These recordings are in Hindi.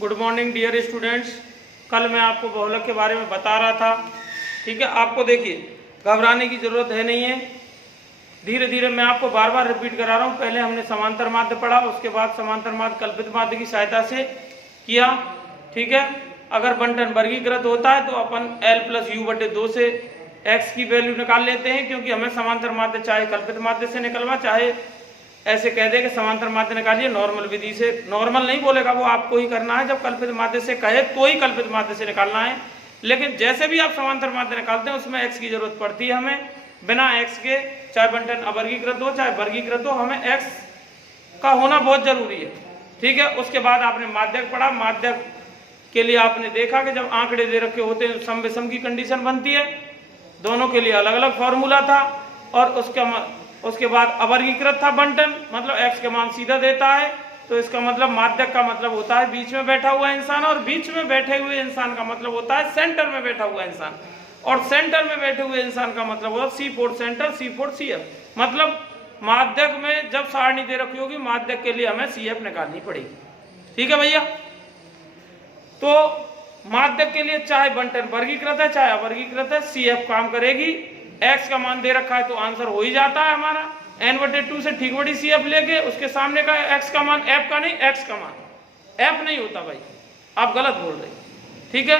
Good morning dear students. कल मैं आपको बहुलक के बारे में बता रहा था, ठीक है। आपको देखिए घबराने की ज़रूरत है नहीं है, धीरे धीरे मैं आपको बार बार रिपीट करा रहा हूँ। पहले हमने समांतर माध्य पढ़ा, उसके बाद समांतर माध्य कल्पित माध्य की सहायता से किया, ठीक है। अगर बंटन वर्गीकृत होता है तो अपन L+U/2 से x की वैल्यू निकाल लेते हैं, क्योंकि हमें समांतर माध्य चाहे कल्पित माध्य से निकलवा, चाहे ऐसे कह दे कि समांतर माध्य निकालिए नॉर्मल विधि से। नॉर्मल नहीं बोलेगा, वो आपको ही करना है। जब कल्पित माध्य से कहे तो ही कल्पित माध्य से निकालना है, लेकिन जैसे भी आप समांतर माध्य निकालते हैं उसमें x की जरूरत पड़ती है हमें। बिना x के चाहे बंटन अवर्गीकृत हो चाहे वर्गीकृत हो, हमें x का होना बहुत जरूरी है, ठीक है। उसके बाद आपने माध्यक पढ़ा। माध्यक के लिए आपने देखा कि जब आंकड़े दे रखे होते हैं सम विषम की कंडीशन बनती है, दोनों के लिए अलग अलग फॉर्मूला था। और उसके बाद अवर्गीकृत था बंटन, मतलब x के मान सीधा देता है, तो इसका मतलब माध्यक का मतलब होता है बीच में बैठा हुआ इंसान, और बीच में बैठे हुए इंसान का मतलब होता है सेंटर में बैठा हुआ इंसान, और सेंटर में बैठे हुए इंसान का मतलब होता है C4 सेंटर, C4 CF। मतलब माध्यक में जब सारणी दे रखी होगी, माध्यक के लिए हमें CF निकालनी पड़ेगी, ठीक है भैया। तो माध्यक के लिए चाहे बंटन वर्गीकृत है चाहे अवर्गीकृत है, CF काम करेगी। x का मान दे रखा है तो आंसर हो ही जाता है हमारा। n/2 से ठीक बड़ी CF लेके उसके सामने का x का मान, f का नहीं, x का मान, f नहीं होता भाई, आप गलत बोल रहे, ठीक है।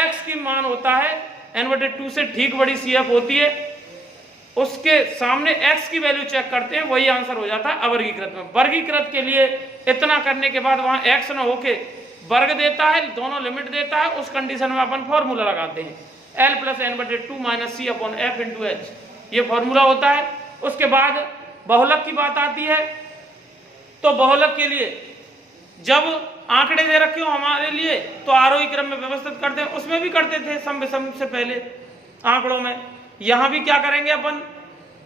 x की मान होता है n/2 से ठीक बड़ी CF होती है, उसके सामने x की वैल्यू चेक करते हैं, वही आंसर हो जाता है अवर्गीकृत में। वर्गीकृत के लिए इतना करने के बाद वहां x न होके वर्ग देता है, दोनों लिमिट देता है, उस कंडीशन में अपन फॉर्मूला लगाते हैं L+n/2 - C/F/H, ये फॉर्मूला होता है। उसके बाद बहुलक की बात आती है, तो बहुलक के लिए जब आंकड़े दे रखे हो हमारे लिए तो आरोही क्रम में व्यवस्थित करते हैं, उसमें भी करते थे सम विषम से पहले आंकड़ों में। यहां भी क्या करेंगे अपन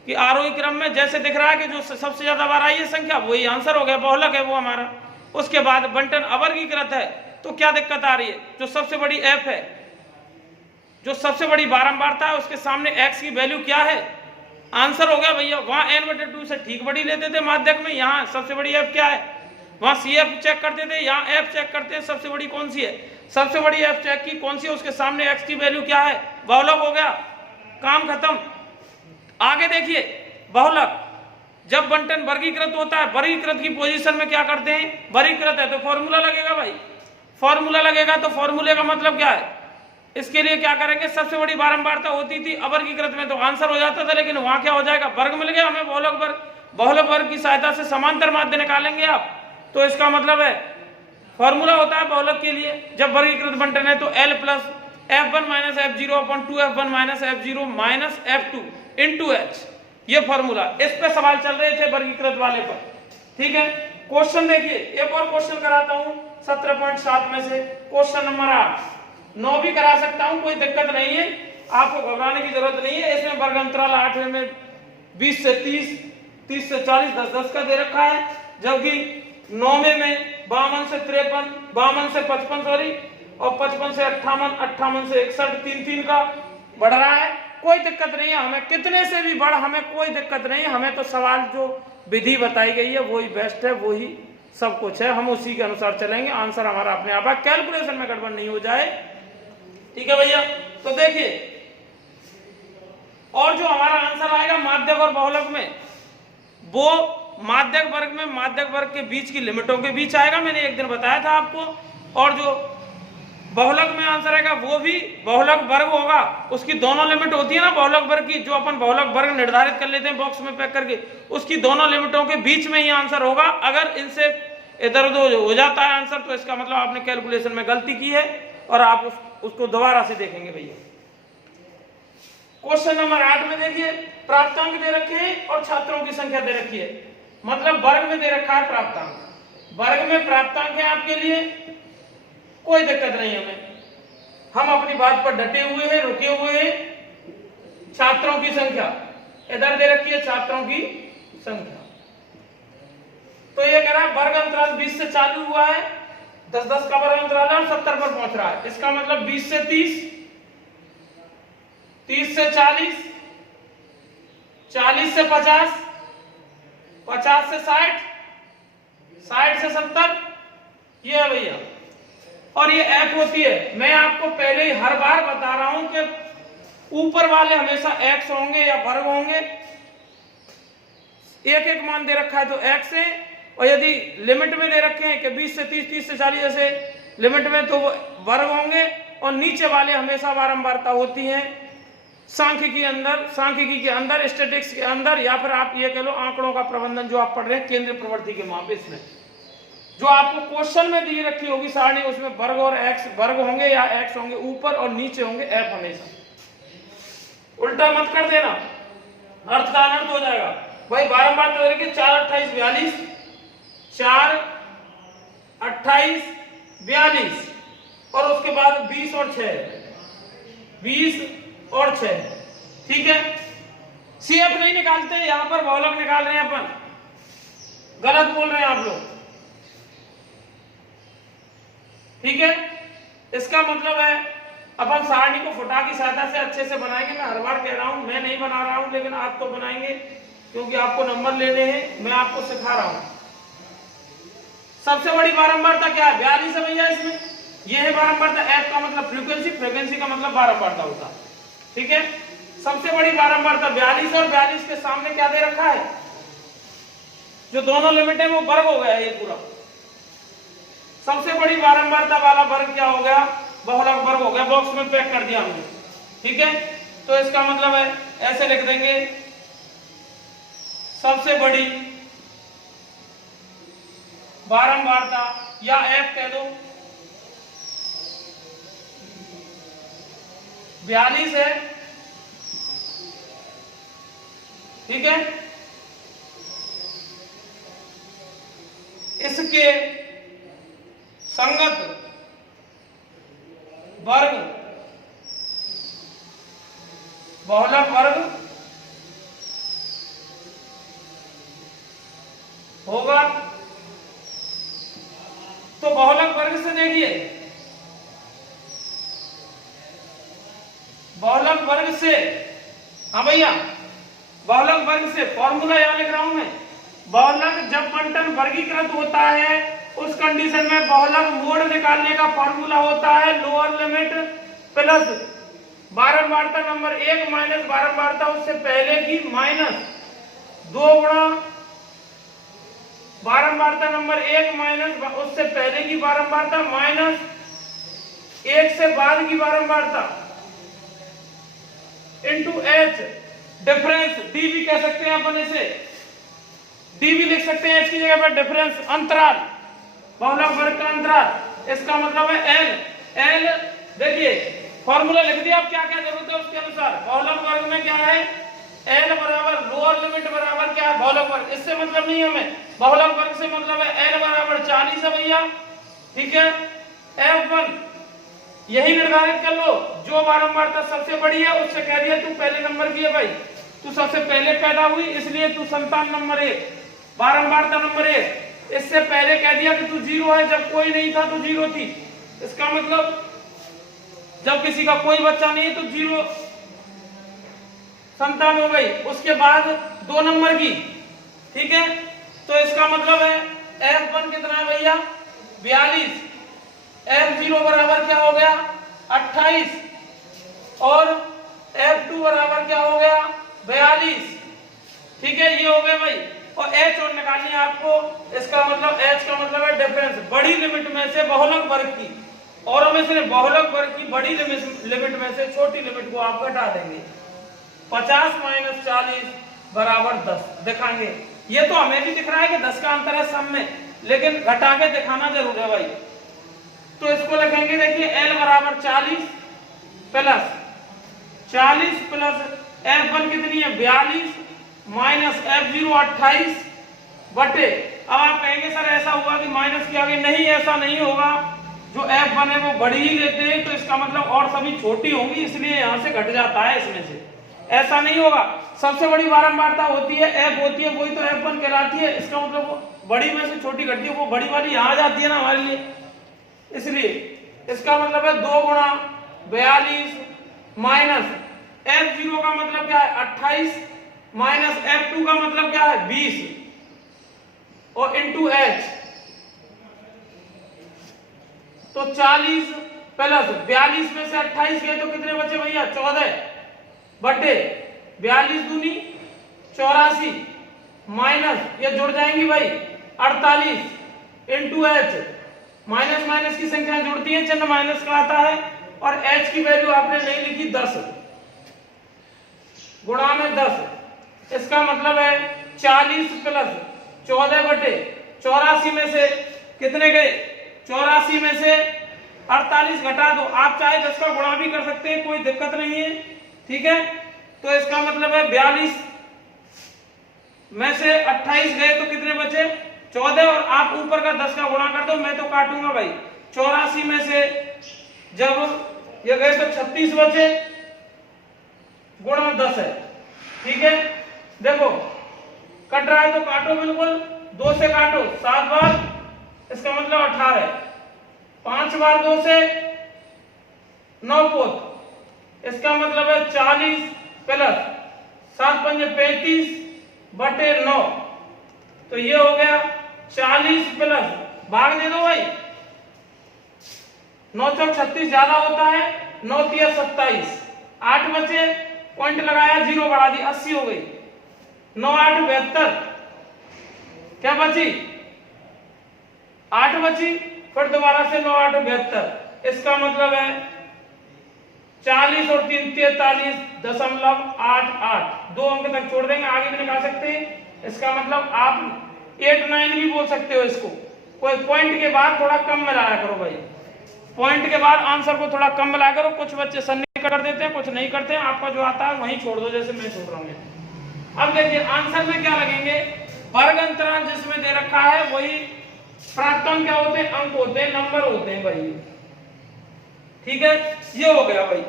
कि आरोही क्रम में जैसे दिख रहा है कि जो सबसे ज्यादा बार आई है संख्या वही आंसर हो गया, बहुलक है वो हमारा। उसके बाद बंटन अवर्गीकृत है तो क्या दिक्कत आ रही है, जो सबसे बड़ी f है, जो सबसे बड़ी बारंबारता है, उसके सामने x की वैल्यू क्या है, आंसर हो गया भैया। वहां n/2 से ठीक बड़ी लेते थे माध्यक में, यहाँ सबसे बड़ी f क्या है, वहां CF चेक करते थे, यहाँ f चेक करते हैं सबसे बड़ी कौन सी है, सबसे बड़ी f चेक की कौन सी है, उसके सामने x की वैल्यू क्या है, बहुलक हो गया, काम खत्म। आगे देखिए बहुलक जब बंटन वर्गीकृत होता है, वर्गीकृत की पोजीशन में क्या करते हैं, वर्गीकृत है तो फॉर्मूला लगेगा भाई, फॉर्मूला लगेगा। तो फॉर्मूले का मतलब क्या है, इसके लिए क्या करेंगे, सबसे बड़ी बारंबारता होती थी अवर्गीकृत में तो आंसर हो जाता था, लेकिन वहां क्या हो जाएगा, वर्ग मिल गया हमें बहुलक वर्ग। बहुलक वर्ग की सहायता से समांतर माध्य निकालेंगे आप, तो इसका मतलब है फॉर्मूला होता है बहुलक के लिए जब वर्गीकृत बंटन है तो L+F1 - F0/2 F1 - F0 - F2 × H, ये फॉर्मूला। इस पे सवाल चल रहे थे वर्गीकृत वाले पर, ठीक है। क्वेश्चन देखिए, एक और क्वेश्चन कराता हूं 17.7 में से, क्वेश्चन नंबर 8। 9 भी करा सकता हूं, कोई दिक्कत नहीं है, आपको घबराने की जरूरत नहीं है। इसमें वर्ग अंतराल 8 में 20 से 30, 30 से 40, 10-10 का दे रखा है, जबकि 9 में 52 से 53, 52 से 55 सॉरी, और 55 से 58, 58 से 61, 3-3 का बढ़ रहा है। कोई दिक्कत नहीं है, हमें कितने से भी बढ़, हमें कोई दिक्कत नहीं है। हमें तो सवाल जो विधि बताई गई है वही बेस्ट है, वही सब कुछ है, हम उसी के अनुसार चलेंगे, आंसर हमारा अपने आप है, कैलकुलेशन में गड़बड़ नहीं हो जाए, ठीक है भैया। तो देखिए, और जो हमारा आंसर आएगा माध्यक और बहुलक में, वो माध्यक वर्ग में माध्यक वर्ग के बीच की लिमिटों के बीच आएगा, मैंने एक दिन बताया था आपको। और जो बहुलक में आंसर आएगा वो भी बहुलक वर्ग होगा, उसकी दोनों लिमिट होती है ना बहुलक वर्ग की, जो अपन बहुलक वर्ग निर्धारित कर लेते हैं बॉक्स में पैक करके, उसकी दोनों लिमिटों के बीच में ही आंसर होगा। अगर इनसे इधर उधर हो जाता है आंसर तो इसका मतलब आपने कैलकुलेशन में गलती की है, और आप उसको दोबारा से देखेंगे भैया। क्वेश्चन नंबर 8 में देखिए, प्राप्तांक दे रखे हैं और छात्रों की संख्या दे रखी है, मतलब वर्ग में दे रखा है प्राप्तांक, वर्ग में प्राप्तांक है आपके लिए, कोई दिक्कत नहीं हमें, हम अपनी बात पर डटे हुए हैं, रुके हुए हैं। छात्रों की संख्या इधर दे रखी है, छात्रों की संख्या, तो ये कह रहा है वर्ग अंतराल 20 से चालू हुआ है, 10-10 का वर्ग अंतराल है और 70 पर पहुंच रहा है। इसका मतलब 20 से 30, 30 से 40, 40 से 50, 50 से 60, 60 से 70, ये है भैया और ये f होती है। मैं आपको पहले ही हर बार बता रहा हूं कि ऊपर वाले हमेशा x होंगे या वर्ग होंगे। एक एक मान दे रखा है तो x है, और यदि लिमिट में दे रखे हैं कि 20 से 30, 30 से 40 जैसे लिमिट में, तो वो वर्ग होंगे। और नीचे वाले हमेशा बारंबारता होती है सांख्यिकी के अंदर, स्टैटिस्टिक्स के अंदर, या फिर आप ये कह लो आंकड़ों का प्रबंधन जो आप पढ़ रहे हैं केंद्रीय प्रवृत्ति के माप, इसमें जो आपको क्वेश्चन में दी रखी होगी सारणी, उसमें वर्ग और x वर्ग होंगे या x होंगे ऊपर और नीचे होंगे f हमेशा। उल्टा मत कर देना, अर्थ का अनर्थ हो जाएगा भाई। बारंबार तो देखिए 4 28 42, 4 28 42 और उसके बाद 20 और 6, 20 और 6, ठीक है। CF नहीं निकालते, यहां पर बहुलक निकाल रहे हैं अपन, गलत बोल रहे हैं आप लोग, ठीक है। इसका मतलब है अपन सारणी को फुटा की सहायता से अच्छे से बनाएंगे। मैं हर बार कह रहा हूं, मैं नहीं बना रहा हूं, लेकिन आप तो बनाएंगे क्योंकि आपको नंबर लेने हैं, मैं आपको सिखा रहा हूं। सबसे बड़ी बारंबारता क्या है? 42 है भैया। इसमें यह है बारंबारता, f का मतलब फ्रीक्वेंसी, फ्रीक्वेंसी का मतलब बारंबारता होता है, ठीक है। सबसे बड़ी बारंबारता 42, और 42 के सामने क्या दे रखा है? जो दोनों लिमिट है वो वर्ग हो गया ये पूरा। सबसे बड़ी बारंबारता वाला वर्ग क्या हो गया? बहुलक वर्ग हो गया। बॉक्स में पैक कर दिया हमने, ठीक है। तो इसका मतलब है ऐसे लिख देंगे, सबसे बड़ी बारंबारता, या f कह दो, 42 है, ठीक है। इसके संगत वर्ग बहुलक वर्ग होगा। तो बहुलक वर्ग से देखिए, बहुलक वर्ग से, हाँ भैया, बहुलक वर्ग से फॉर्मूला यहां लिख रहा हूं मैं। बहुलक जब बंटन वर्गीकृत होता है उस कंडीशन में बहुलक मोड निकालने का फॉर्मूला होता है लोअर लिमिट प्लस बारंबारता नंबर 1 माइनस बारंबारता उससे पहले की माइनस 2 गुणा बारंबारता नंबर 1 माइनस उससे पहले की बारंबारता माइनस 1 से बाद की बारंबारता इंटू h, डिफरेंस d भी कह सकते हैं अपन, इसे d भी लिख सकते हैं, h की जगह पर डिफरेंस, अंतराल, बहुलक वर्ग का अंतराल। इसका मतलब है l देखिए फॉर्मूला लिख दिया, अब क्या क्या जरूरत है उसके अनुसार। बहुलक वर्ग में क्या है? l बराबर लोअर लिमिट बराबर क्या है? बहुलक वर्ग। इससे मतलब नहीं हमें, बहुलक वर्ग से मतलब है l बराबर 40 है भैया, ठीक है। f1 यही निर्धारित कर लो, जो बारंबारता सबसे बड़ी है उससे कह दिया तू पहले नंबर की है भाई, तू सबसे पहले पैदा हुई इसलिए तू संतान नंबर 1, बारंबारता नंबर 1। इससे पहले कह दिया कि तू 0 है, जब कोई नहीं था तो 0 थी। इसका मतलब जब किसी का कोई बच्चा नहीं है तो 0 संतान हो गई। उसके बाद 2 नंबर की, ठीक है। तो इसका मतलब है f1 कितना है भैया? 42। f0 बराबर क्या हो गया? 28, और f2 बराबर क्या हो गया? 42, ठीक है। ये हो गए भाई, और h और निकालनी है आपको। इसका मतलब h का मतलब है डिफरेंस, बड़ी लिमिट में से बहुलक वर्ग की, और में से बहुलक वर्ग की बड़ी लिमिट में से छोटी लिमिट को आप घटा देंगे। 50 माइनस 40 बराबर 10 दिखाएंगे। ये तो हमें भी दिख रहा है कि 10 का अंतर है सब में, लेकिन घटा के दिखाना जरूर है भाई। तो इसको लिखेंगे, देखिए l बराबर 40 प्लस f1 कितनी है? 42 माइनस f0 28 बटे, अब आप कहेंगे सर ऐसा हुआ कि माइनस के आगे, नहीं ऐसा नहीं होगा। जो f1 है वो बड़ी ही लेते हैं, तो इसका मतलब और सभी छोटी होंगी, इसलिए यहां से घट जाता है इसमें से। ऐसा नहीं होगा, सबसे बड़ी बारंबारता होती है f होती है, वही तो f1 कहलाती है। इसका मतलब वो बड़ी में से छोटी घटती है, वो बड़ी वाली यहां आ जाती है ना हमारे लिए, इसलिए इसका मतलब है 2 गुणा 42 माइनस f0 का मतलब क्या है? 28 माइनस f2 का मतलब क्या है? 20, और इंटू h। तो 40 प्लस 42 में से 28 गए तो कितने बचे भैया 14 बटे 42 दूनी 84 माइनस ये जुड़ जाएंगी भाई 48 इंटू एच, माइनस माइनस की संख्या जुड़ती है, चिन्ह माइनस का आता है, और h की वैल्यू आपने नहीं लिखी 10 गुणा में 10, इसका मतलब है 40 प्लस 14 बटे 84 में से कितने गए 84 में से 48 घटा दो, आप चाहे 10 का गुणा भी कर सकते हैं, कोई दिक्कत नहीं है, ठीक है। तो इसका मतलब है 42 में से 28 गए तो कितने बचे 14, और आप ऊपर का 10 का गुणा कर दो, मैं तो काटूंगा भाई 84 में से जब ये गए तो 36 बचे, गुणा 10 है, ठीक है। देखो कट रहा है तो काटो, बिल्कुल 2 से काटो, 7 बार इसका मतलब 18, 5 बार 2 से 9 पोत, इसका मतलब है 40 प्लस 7 पंजे 35 बटे 9, तो ये हो गया 40 प्लस भाग दे दो भाई, 9 चौक 36 ज्यादा होता है, 9 तिया 27, 8 बचे, पॉइंट लगाया, 0 बढ़ा दी, 80 हो गई, 9 8 72, क्या बची 8 बची, फिर दोबारा से 9 8 72, इसका मतलब है 40 और 3 43.88, 2 अंक तक छोड़ देंगे, आगे भी निकाल सकते हैं, इसका मतलब आप 8 9 भी बोल सकते हो इसको, कोई पॉइंट के बाद थोड़ा कम मिलाया करो भाई, पॉइंट के बाद आंसर को थोड़ा कम मिलाया करो, कुछ बच्चे सन्नी कर देते हैं, कुछ नहीं करते हैं, आपका जो आता है वहीं छोड़ दो, जैसे मैं छोड़ रहा हूँ। अब देखिए आंसर में क्या लगेंगे, वर्ग अंतराल जिसमें दे रखा है वही प्राप्तांक क्या होते हैं, अंक होते हैं, नंबर होते हैं भाई, ठीक है। ये हो गया भाई,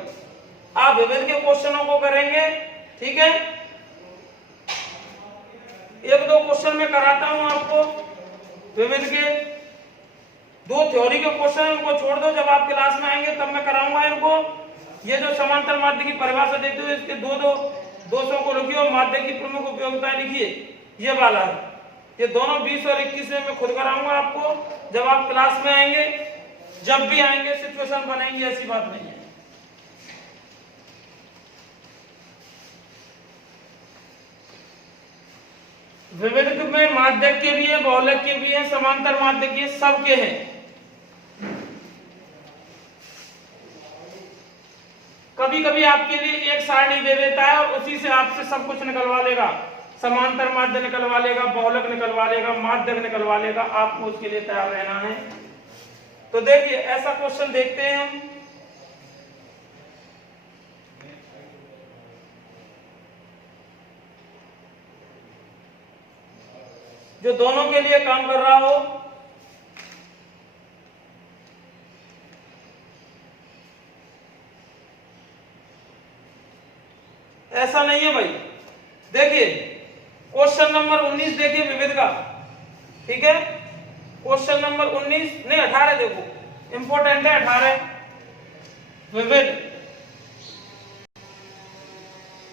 आप विविध के क्वेश्चनों को करेंगे, ठीक है। 1-2 क्वेश्चन में कराता हूं आपको विविध के, 2 थ्योरी के क्वेश्चन उनको छोड़ दो, जब आप क्लास में आएंगे तब मैं कराऊंगा इनको। ये जो समांतर माध्य की परिभाषा देते हुए इसके 200 को लिखिए और माध्य की प्रमुख उपयोगिताएं लिखिए, ये वाला है, ये दोनों 20 और 21 में मैं खुद कराऊंगा आपको, जब आप क्लास में आएंगे, जब भी आएंगे सिचुएशन बनेंगे, ऐसी बात नहीं है। विविध में माध्यक के भी है, बहुलक के भी है, समांतर माध्यक के सबके हैं। कभी कभी आपके लिए एक सारणी दे देता है और उसी से आपसे सब कुछ निकलवा लेगा, समांतर माध्य निकलवा लेगा, बहुलक निकलवा लेगा, माध्यक निकलवा लेगा, आपको उसके लिए तैयार रहना है। तो देखिए ऐसा क्वेश्चन देखते हैं हम, जो दोनों के लिए काम कर रहा हो। ऐसा नहीं है भाई, देखिए क्वेश्चन नंबर 19 देखिए विविध का, ठीक है। क्वेश्चन नंबर 19 नहीं 18 देखो, इंपॉर्टेंट है 18 विविध।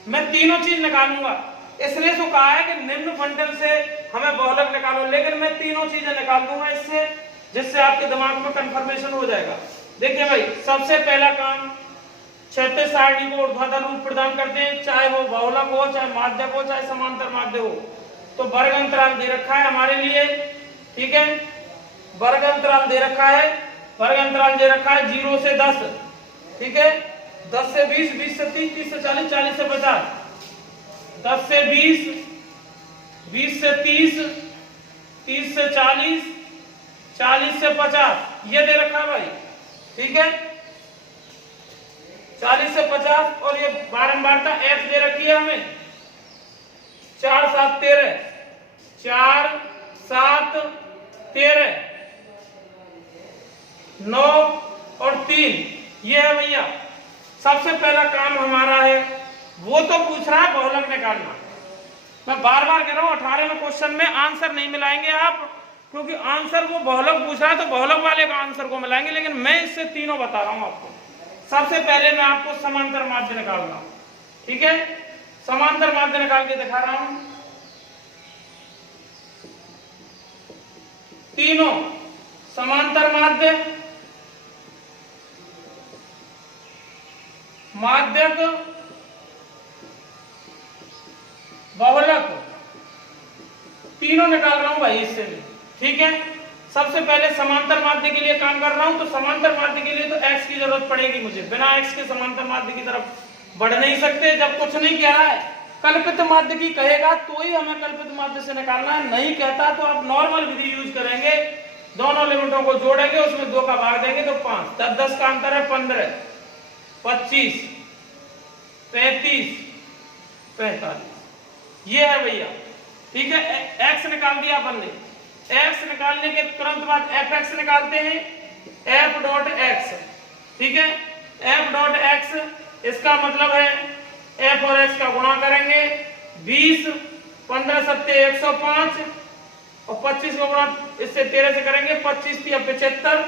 मैं तीनों चीज निकालूंगा, इसने तो कहा है कि निम्न बंडल से हमें बहुलक निकालो, लेकिन मैं तीनों चीजें निकाल दूंगा इससे, जिससे आपके दिमाग में कंफर्मेशन हो जाएगा। देखिए भाई सबसे पहला काम, क्षैतिज सारणी को ऊर्ध्वाधर रूप प्रदान करते हैं, चाहे वो बहुलक हो, चाहे माध्यक हो, चाहे समांतर माध्य हो। तो वर्ग अंतराल दे रखा है हमारे लिए, ठीक है, वर्ग अंतराल दे रखा है, वर्ग अंतराल दे रखा है 0 से 10, ठीक है, 10 से 20, 20 से 30, 30 से 40, 40 से 50, 10 से 20, 20 से 30, 30 से 40, 40 से 50, ये दे रखा है भाई, ठीक है, 40 से 50, और ये बारंबारता f दे रखी है हमें, 4 7 13, 4 7 13, 9 और 3, ये है भैया। सबसे पहला काम हमारा है, वो तो पूछ रहा है बहुलक निकालना, मैं बार बार कह रहा हूं 18 में क्वेश्चन में आंसर नहीं मिलाएंगे आप, क्योंकि आंसर वो बहुलक पूछ रहा है तो बहुलक वाले का आंसर को मिलाएंगे, लेकिन मैं इससे तीनों बता रहा हूं आपको। सबसे पहले मैं आपको समांतर माध्य निकाल रहा हूं, ठीक है, समांतर माध्य निकाल के दिखा रहा हूं। तीनों समांतर माध्य माध्यक बहुलक, तीनों निकाल रहा हूं भाई इससे भी। ठीक है, सबसे पहले समांतर माध्य के लिए काम कर रहा हूं, तो समांतर माध्य के लिए तो x की जरूरत पड़ेगी मुझे, बिना x के समांतर माध्य की तरफ बढ़ नहीं सकते। जब कुछ नहीं कह रहा है, कल्पित माध्य की कहेगा तो ही हमें कल्पित माध्य से निकालना है, नहीं कहता तो आप नॉर्मल विधि यूज करेंगे, दोनों लिमिटों को जोड़ेंगे, उसमें 2 का भाग देंगे तो 5, 10 10 का अंतर है 15, 25, 35, 45, ये है भैया। ठीक है, x निकाल दिया अपन ने, x निकालने के तुरंत बाद fx निकालते हैं, f डॉट x। ठीक है, f डॉट x, इसका मतलब है f और x का गुणा करेंगे, 20, 15 सत्ते 105 और 25 को गुणा इससे 13 से करेंगे, 25 या 75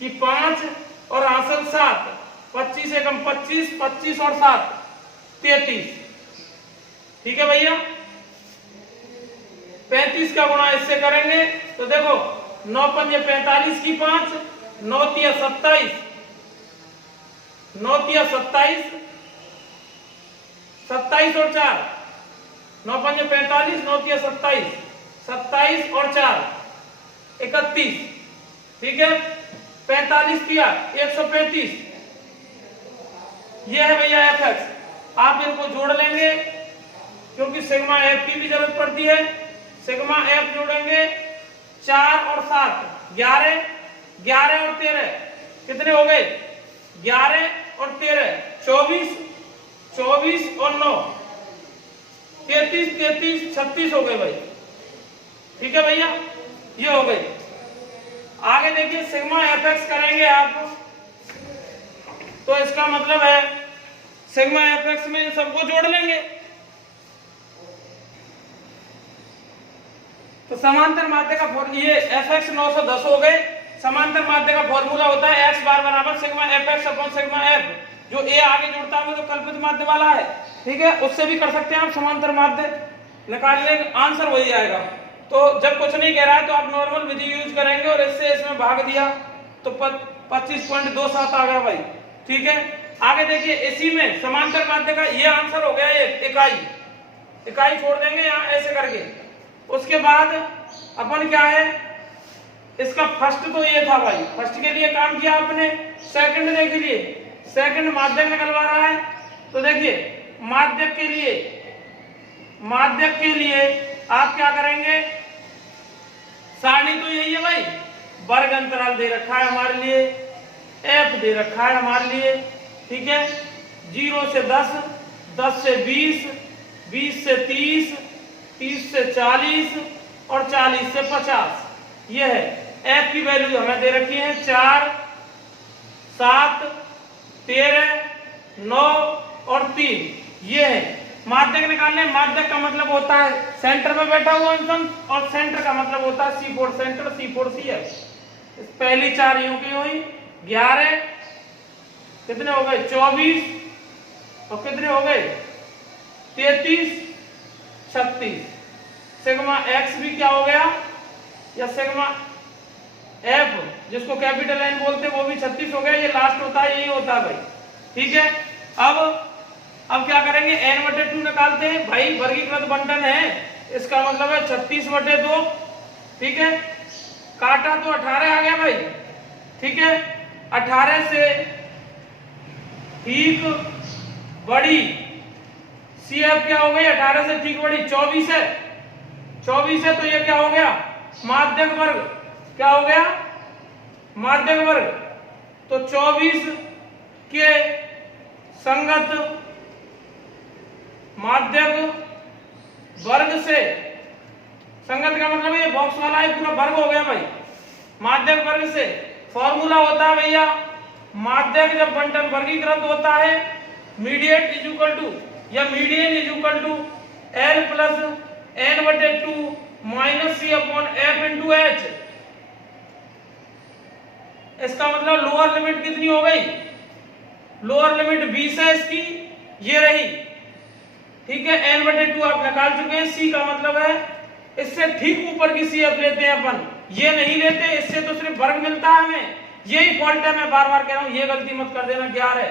की 5 और हासिल 7, 25 एकम 25, 25 और 7 33। ठीक है भैया, 35 का गुणा इससे करेंगे तो देखो 9 पंजे 45 की 5, 9 तिया 27, 9 तिया 27, 27 और 4, 9 पंजे 45, 9 तिया 27, 27 और 4 31। ठीक है, 45 तिया 135, ये है भैया fx। आप इनको जोड़ लेंगे क्योंकि सिग्मा f की भी जरूरत पड़ती है, सिग्मा f जोड़ेंगे 4 और 7 11, 11 और 13 कितने हो गए, 11 और 13 24, 24 और 9 33, 33 36 हो गए भाई। ठीक है भैया, ये हो गई। आगे देखिए सिग्मा fx करेंगे आप, तो इसका मतलब है सिग्मा fx में सबको जोड़ लेंगे, तो समांतर माध्य का ये fx 910 हो गए। समांतर माध्य का फॉर्मूला होता है x बार बराबर sigma fx upon sigma f, जो a आगे जुड़ता है वो तो कल्पित माध्य वाला है। ठीक है, उससे भी कर सकते हैं आप समांतर माध्य निकालने, आंसर वही आएगा। तो जब कुछ नहीं कह रहा है तो आप नॉर्मल विधि यूज करेंगे और इससे इसमें भाग दिया तो 25.27 आ गया भाई। ठीक है, आगे देखिए इसी में समांतर माध्य का ये आंसर हो गया, इकाई छोड़ देंगे यहाँ ऐसे करके। उसके बाद अपन क्या है, इसका फर्स्ट तो ये था भाई, फर्स्ट के लिए काम किया आपने। सेकंड देख लीजिए, सेकंड माध्यक निकलवा रहा है, तो देखिए माध्यक के लिए आप क्या करेंगे, सारणी तो यही है भाई, वर्ग अंतराल दे रखा है हमारे लिए, f दे रखा है हमारे लिए। ठीक है, 0 से 10, 10 से 20, 20 से 30, 30 से 40 और 40 से 50। ये है f की वैल्यू हमें दे रखी है 4, 7, 13, 9 और 3। ये है माध्यक निकालने। माध्यक का मतलब होता है सेंटर में बैठा हुआ अंश, और सेंटर का मतलब होता है C4 सेंटर, C4 CF। पहली 4 यूं की हुई, 11 कितने हो गए 24 और कितने हो गए 33, 36। सिग्मा x भी क्या हो गया, या सिग्मा f जिसको कैपिटल N बोलते हैं वो भी 36 हो गया। ये लास्ट होता है, यही होता है भाई। ठीक है, अब क्या करेंगे, n/2 निकालते हैं भाई, वर्गीकृत बंटन है, इसका मतलब है 36/2। ठीक है, काटा तो 18 आ गया भाई। ठीक है, 18 से ठीक बड़ी CF क्या हो गई, 18 से ठीक बड़ी 24 है, 24 है, तो ये क्या हो गया, माध्यक वर्ग। क्या हो गया, माध्यक वर्ग। तो 24 के संगत माध्यक वर्ग से, संगत का मतलब ये बॉक्स वाला है, पूरा वर्ग हो गया भाई। माध्यक वर्ग से फॉर्मूला होता है भैया, माध्यक जब बंटन वर्गीकृत होता है, मीडिएट इज इक्वल टू या median is equal to L plus n/2 minus C upon F into H। इसका मतलब लोअर लिमिट कितनी हो गई, लोअर लिमिट 20 है इसकी, ये रही। ठीक है, n/2 आप निकाल चुके हैं। C का मतलब है इससे ठीक ऊपर की CF लेते हैं अपन, ये नहीं लेते, इससे तो सिर्फ वर्ग मिलता है हमें, यही फॉल्ट है, मैं बार बार कह रहा हूं, ये गलती मत कर देना। 11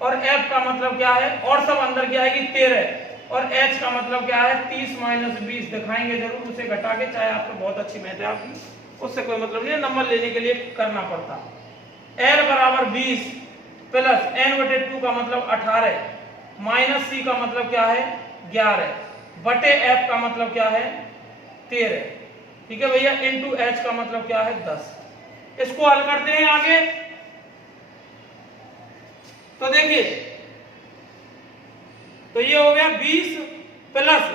और f का मतलब क्या है, और सब अंदर की आएगी 13, और h का मतलब क्या है 30 माइनस 20 दिखाएंगे जरूर, उसे घटा के, चाहे आपको बहुत अच्छी मैथ है आपकी, उससे कोई मतलब नहीं है, नंबर लेने के लिए करना पड़ता। l बराबर 20 प्लस n/2 का मतलब 18 माइनस c का मतलब क्या है 11 बटे f का मतलब क्या है 13, ठीक है भैया, इनटू h का मतलब क्या है 10। इसको हल करते हैं आगे। तो देखिए, तो ये हो गया 20 प्लस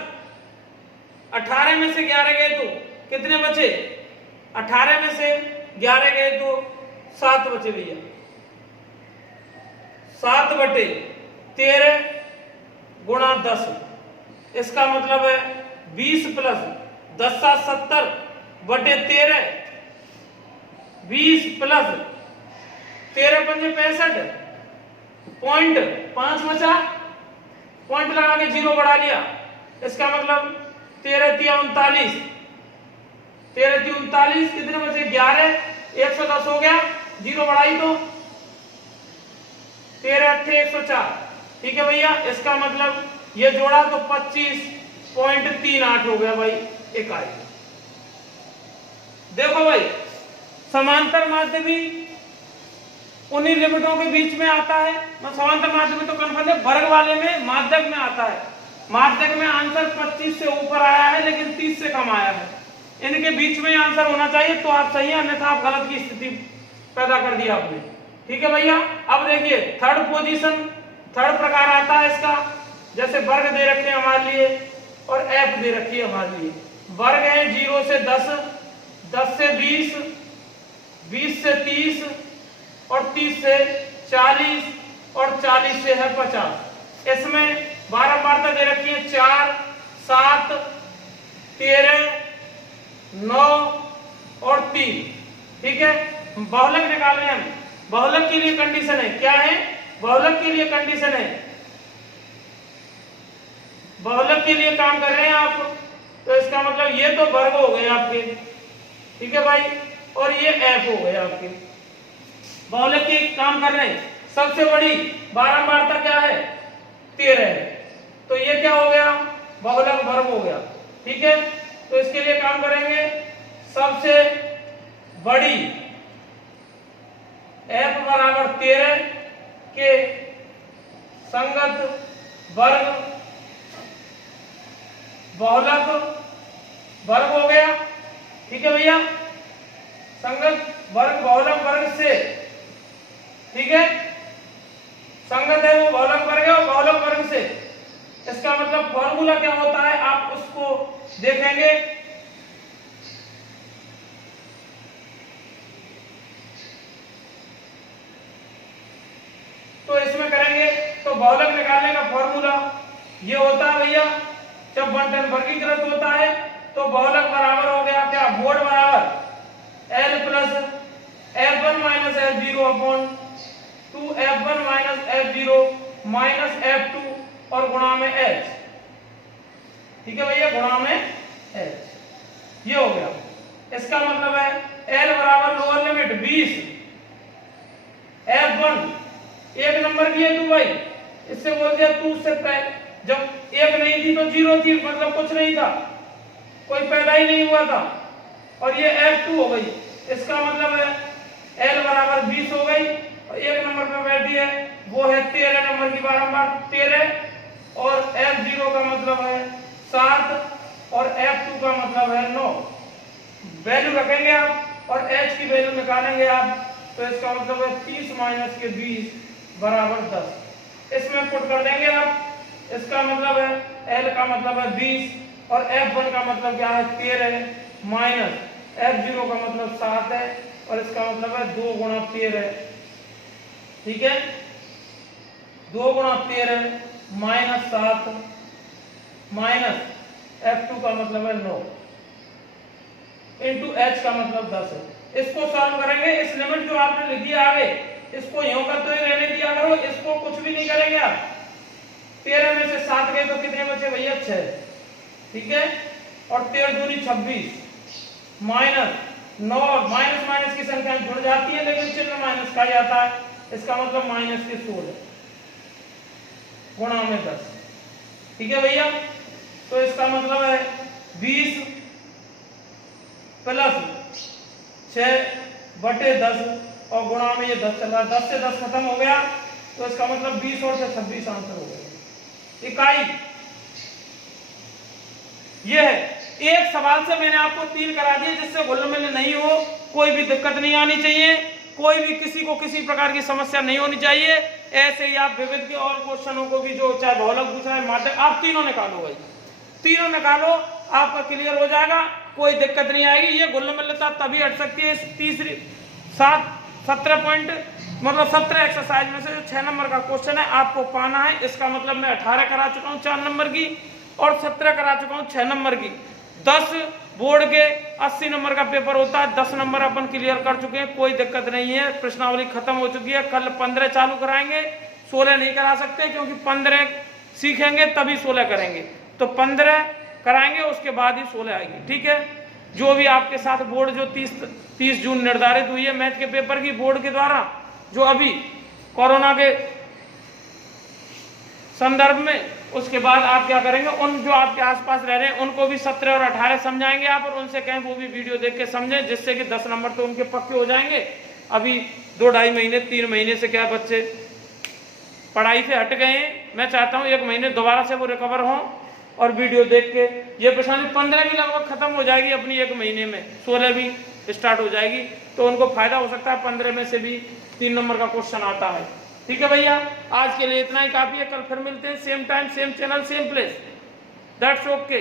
18 में से 11 गए तो कितने बचे, 18 में से 11 गए तो 7 बचे भैया, 7 बटे 13 गुणा 10, इसका मतलब है 20 प्लस 10 7 70 बटे 13, 20 प्लस 13 पंजे 65, पॉइंट 5 बचा, पॉइंट लगा के 0 बढ़ा लिया, इसका मतलब 13 × 39, 13 × 39 कितने बचे 11, 110 हो गया, 0 बढ़ाई तो 13 × 8 104, ठीक है भैया, इसका मतलब ये जोड़ा तो 25.38 हो गया भाई इकाई। देखो भाई, समांतर माध्य भी उन्हीं लिमिटों के बीच में आता है, समांतर माध्य में तो कंफर्म है, वर्ग वाले में माध्यक में आता है, माध्यक में आंसर 25 से ऊपर आया है लेकिन 30 से कम आया है, इनके बीच में आंसर होना चाहिए तो आप सही है, अन्यथा आप गलत की स्थिति पैदा कर दिया आपने, ठीक है भैया। अब देखिए थर्ड पोजीशन, थर्ड प्रकार आता है इसका, जैसे वर्ग दे रखे हैं हमारे लिए और एफ दे रखी है हमारे लिए, वर्ग है 0 से 10, 10 से 20, 20 से 30 और 30 से 40 और 40 से है 50। इसमें बारंबारता दे रखी है 4, 7, 13, 9 और 3, ठीक है। बहुलक निकाल रहे हैं हम, बहुलक के लिए कंडीशन है, क्या है, बहुलक के लिए कंडीशन है, बहुलक के लिए काम कर रहे हैं आप, तो इसका मतलब ये तो वर्ग हो गए आपके, ठीक है भाई, और ये एफ हो गए आपके, बहुलक के काम कर रहे हैं। सबसे बड़ी बारंबारता क्या है 13 है, तो ये क्या हो गया बहुलक वर्ग हो गया, ठीक है। तो इसके लिए काम करेंगे, सबसे बड़ी f बराबर 13 के संगत वर्ग बहुलक वर्ग हो गया, ठीक है भैया, संगत वर्ग बहुलक वर्ग से, ठीक है, संगत है वो बहुलक वर्ग है और बहुलक वर्ग से, इसका मतलब फॉर्मूला क्या होता है आप उसको देखेंगे। तो इसमें करेंगे तो बहुलक निकालने का फॉर्मूला ये होता है भैया, जब बंटन वर्गीकृत होता है तो बहुलक बराबर हो गया क्या, मोड बराबर L plus F1 minus F0 upon 2F1 minus F0 minus F2 और गुणा में H, ठीक है भैया, गुणा में H, ये हो गया। इसका मतलब है L बराबर लोअर लिमिट 20, F1 एक नंबर की है तू भाई, इससे बोल दिया तू उससे पहले जब एक नहीं थी तो 0 थी, मतलब कुछ नहीं था, कोई पैदा ही नहीं हुआ था, और ये F2 हो गई, इसका मतलब है L बराबर 20 हो गई, और एक नंबर पे बैठी है वो है 13 नंबर की बारंबार 13, और F0 का मतलब है 7 और F2 का मतलब है 9, वैल्यू रखेंगे आप और H की वैल्यू निकालेंगे आप, तो इसका मतलब है 30 माइनस के 20 बराबर 10, इसमें पुट कर देंगे आप, इसका मतलब है L का मतलब है 20 और F1 का मतलब क्या है 13 माइनस F0 का मतलब 7 है और इसका मतलब है 2 गुणा 13, ठीक है, 2 गुणा 13 माइनस 7 माइनस F2 का मतलब है 9 इंटू H का मतलब 10 है। इसको सॉल्व करेंगे, इस लिमिट जो आपने लिखी है आगे इसको यूं करते हुए रहने दिया करो, इसको कुछ भी नहीं करेंगे आप। 13 में से 7 गए तो कितने बचे भैया 6, ठीक है, और 13 दूनी 26 माइनस 9 माइनस माइनस की संख्या जुड़ जाती है लेकिन चिन्ह माइनस का जाता है, इसका मतलब माइनस के 16 गुणा में 10। ठीक है भैया, तो इसका मतलब है 20 प्लस 6/10 और गुणा में ये 10 चल रहा है, 10 से 10 खत्म हो गया तो इसका मतलब 20 और से 26 आंसर हो गया। इकाई ये है। एक सवाल से मैंने आपको 3 करा दिए जिससे घुल-मिल नहीं हो, कोई भी दिक्कत नहीं आनी चाहिए, कोई भी किसी को किसी प्रकार की समस्या नहीं होनी चाहिए। ऐसे ही आप विविध के और क्वेश्चनों को भी जो चाहे भौतिक पूछ रहा है माध्यमिक, आप तीनों निकालो भाई, तीनों निकालो, आपका क्लियर हो जाएगा, कोई दिक्कत नहीं आएगी। ये घुल-मिलता तभी हट सकती है। तीसरी 17 पॉइंट मतलब 17 एक्सरसाइज में से जो 6 नंबर का क्वेश्चन है आपको पाना है। इसका मतलब मैं 18 करा चुका हूँ 4 नंबर की और 17 करा चुका हूँ 6 नंबर की। 10 बोर्ड के 80 नंबर का पेपर होता है, 10 नंबर अपन क्लियर कर चुके हैं, कोई दिक्कत नहीं है। प्रश्नावली खत्म हो चुकी है। कल 15 चालू कराएंगे, 16 नहीं करा सकते क्योंकि 15 सीखेंगे तभी 16 करेंगे, तो 15 कराएंगे उसके बाद ही 16 आएगी। ठीक है, जो भी आपके साथ बोर्ड जो 30 जून निर्धारित हुई है मैथ के पेपर की बोर्ड के द्वारा, जो अभी कोरोना के संदर्भ में, उसके बाद आप क्या करेंगे, उन जो आपके आसपास रह रहे हैं उनको भी 17 और 18 समझाएंगे आप, और उनसे कहें वो भी वीडियो देख के समझें, जिससे कि 10 नंबर तो उनके पक्के हो जाएंगे। अभी 2-2.5 महीने 3 महीने से क्या बच्चे पढ़ाई से हट गए हैं, मैं चाहता हूँ 1 महीने दोबारा से वो रिकवर हों और वीडियो देख के ये परेशानी 15 भी लगभग खत्म हो जाएगी अपनी 1 महीने में, 16 भी स्टार्ट हो जाएगी, तो उनको फायदा हो सकता है। 15 में से भी 3 नंबर का क्वेश्चन आता है। ठीक है भैया, आज के लिए इतना ही काफी है। कल फिर मिलते हैं, same time same channel same place. That's okay.